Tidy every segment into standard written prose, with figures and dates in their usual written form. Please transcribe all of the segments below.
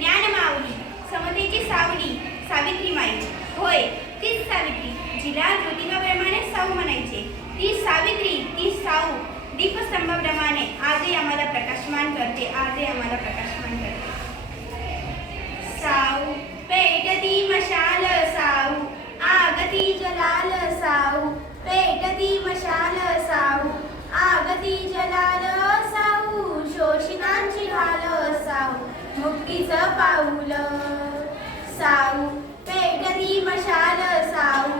ज्ञानमाऊली, समतेची सावली, सावित्रीमाई. होय, तीच सावित्री जिला ज्योतिबाप्रमाणे साऊ म्हणायचे. ती सावित्री, ती साऊ दीपस्तंभाप्रमाणे आजही आम्हाला प्रकाशमान करते, आजही आम्हाला प्रकाशमान करते. साऊ पेटती मशाल साऊ, आगती जलाल साऊ. पेटती मशाल साऊ, आगती जलाल साऊ. शोषितांची ढाल साऊ, मुक्तीचं पाऊल साऊ. पेटती मशाल साऊ,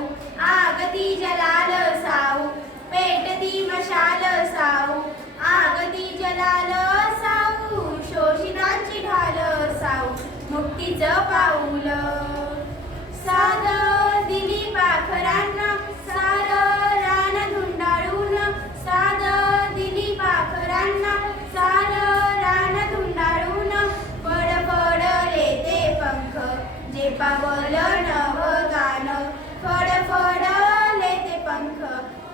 आगती जलाल साऊ. पेटती मशाल साऊ, आगती जलाल साऊ. शोषितांची ढाल साऊ, मुक्तीचं पाऊल. साध दिली पाखरांना सार रान धुंडाळून. साध दिली पाखरांना सार रान धुंडाळून. फडफडले ते पंख जे पावलं नवगान. फडफडले ते पंख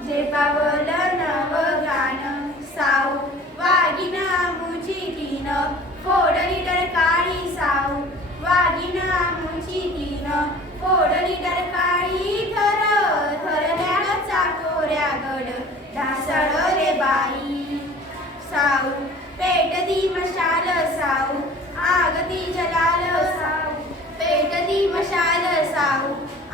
जे पावलं नवगान. साऊ वाघीण आमुची तीन, फोडली डरकाळी साऊ. वाघीण आमुची तीन, फोडली डरकाळी. थर थरल्या चाकोऱ्या गड ढासळले बाई. साऊ पेटती मशाल साऊ, आगती जलाल साऊ. पेटती मशाल साऊ,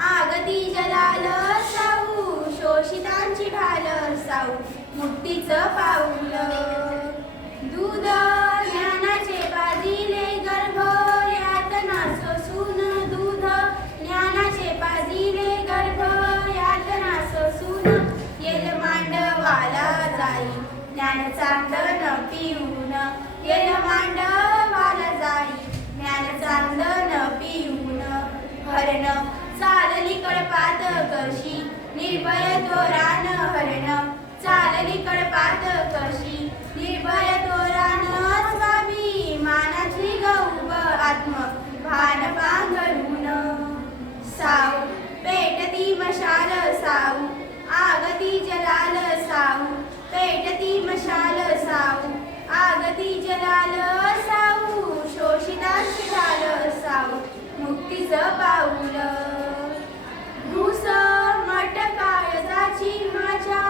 आगती जलाल साऊ. शोषितांची ढाल साऊ, मुक्तीचं पाऊल. दूध ज्ञानाचे पाजिले गर्भ यातना सोसून. दूध ज्ञानाचे पाजिले गर्भ यातना सोसून. येल मांडवाला जाई ज्ञान चांदण पिऊन. येल मांडवाला जाई ज्ञान चांदण पिऊन. हरण चालली कळपात कशी, निर्भय तोरान हरण. चालली कळपात कशी, निर्भय तोरान. स्वाभिमानाची गौब आत्म भान पांघरून. साऊ पेटती मशाल साऊ, आगती जलाल साऊ. पेटती मशाल साऊ, आगती जलाल साऊ. शोषितांची ढाल साऊ, मुक्तीचं पाऊल. घुस मट काळजाची माझ्या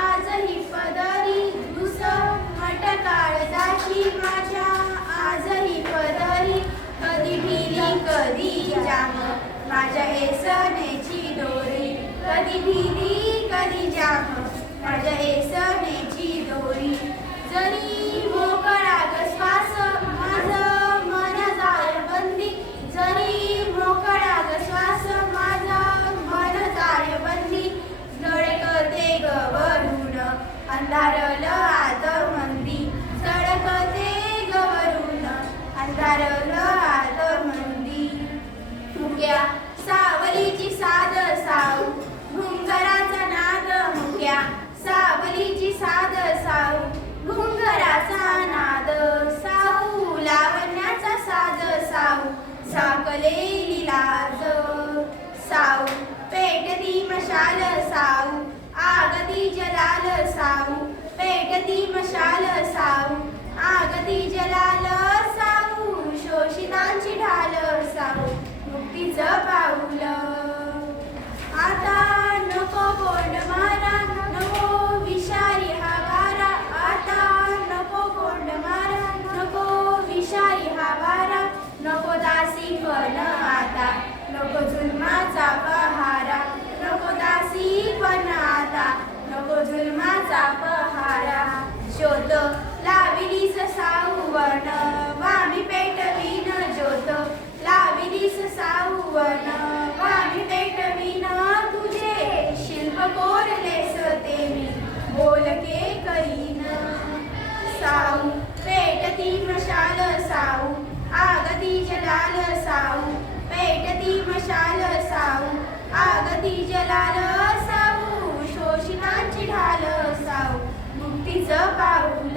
आजही पदरी. घुस मट काळजाची माझ्या आजही पदरी. कधी ढिली कधी जाम माझ्या एसनेची दोरी. कधी ढिली कधी जाम माझ्या एसनेची दोरी. जरी मोकळा ग श्वास माझं मन जाय बंदी. जरी मोकळा ग श्वास माझं मन जाय बंदी. धडकते गवरून अंधारलं आत मंदी. धडकते गवरून अंधारलं आत मंदी. मुक्या सावलीची साध साऊ, घुंगराचा नाद. मुक्या सावलीची साध साऊ, घुंगराचा नाद. साऊ लावण्याचा साज साऊ, झाकलेली लाज. साऊ पेटती मशाल साऊ, आगती जलाल साऊ. पेटती मशाल साऊ, आगती जलाल साऊ. शोषितांची ढाल साऊ, मुक्तीचं पाऊल. आता नको कोंड मारा, नको विषारी हा वारा. आता नको कोंड मारा, नको विषारी हा वारा. नको दासी पण आता, नको जुलमाचा पहारा. नको दासी पण आता, नको जुलमाचा पहारा. ज्योत लाविलीस साऊवन, वामी पेटवीन ज्योत. लाविलीस साऊवन, वामी पेटवीन. तुझे शिल्प कोरलेस ते मी बोलके करीन. साऊ पेटती मशाल साऊ, आगती जलाल साऊ. पेटती मशाल साऊ, आगती जलाल साऊ. शोषितांची ढाल साऊ, मुक्तीचं पाऊल.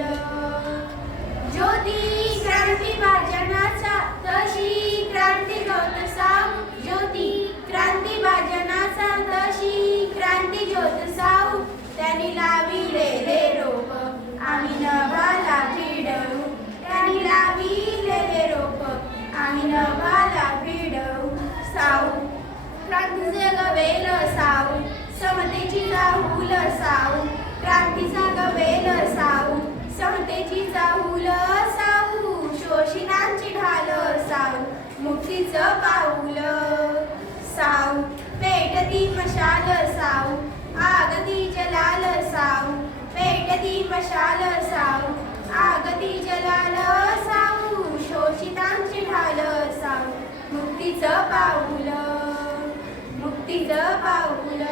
ज्योती क्रांती भाजनाचा तशी क्रांती ज्योत साऊ. ज्योती क्रांती भाजनाचा तशी क्रांती ज्योत साऊ. त्यांनी लाविलेले रोप आम्ही नभाला भिडवू. त्यांनी लाविलेले रोप आम्ही जगवेल साऊ समतेची चाहूल साऊ क्रांतीचा गवेल साऊ समतेची चाहूल साऊ शोषितांची ढाल साऊ मुक्तीचं पाऊल साऊ पेटती मशाल साऊ आगती जलाल साऊ पेटती मशाल साऊ आगती जलाल साऊ शोषितांची ढाल साऊ मुक्तीचं पाऊल मुक्तीचं पाऊल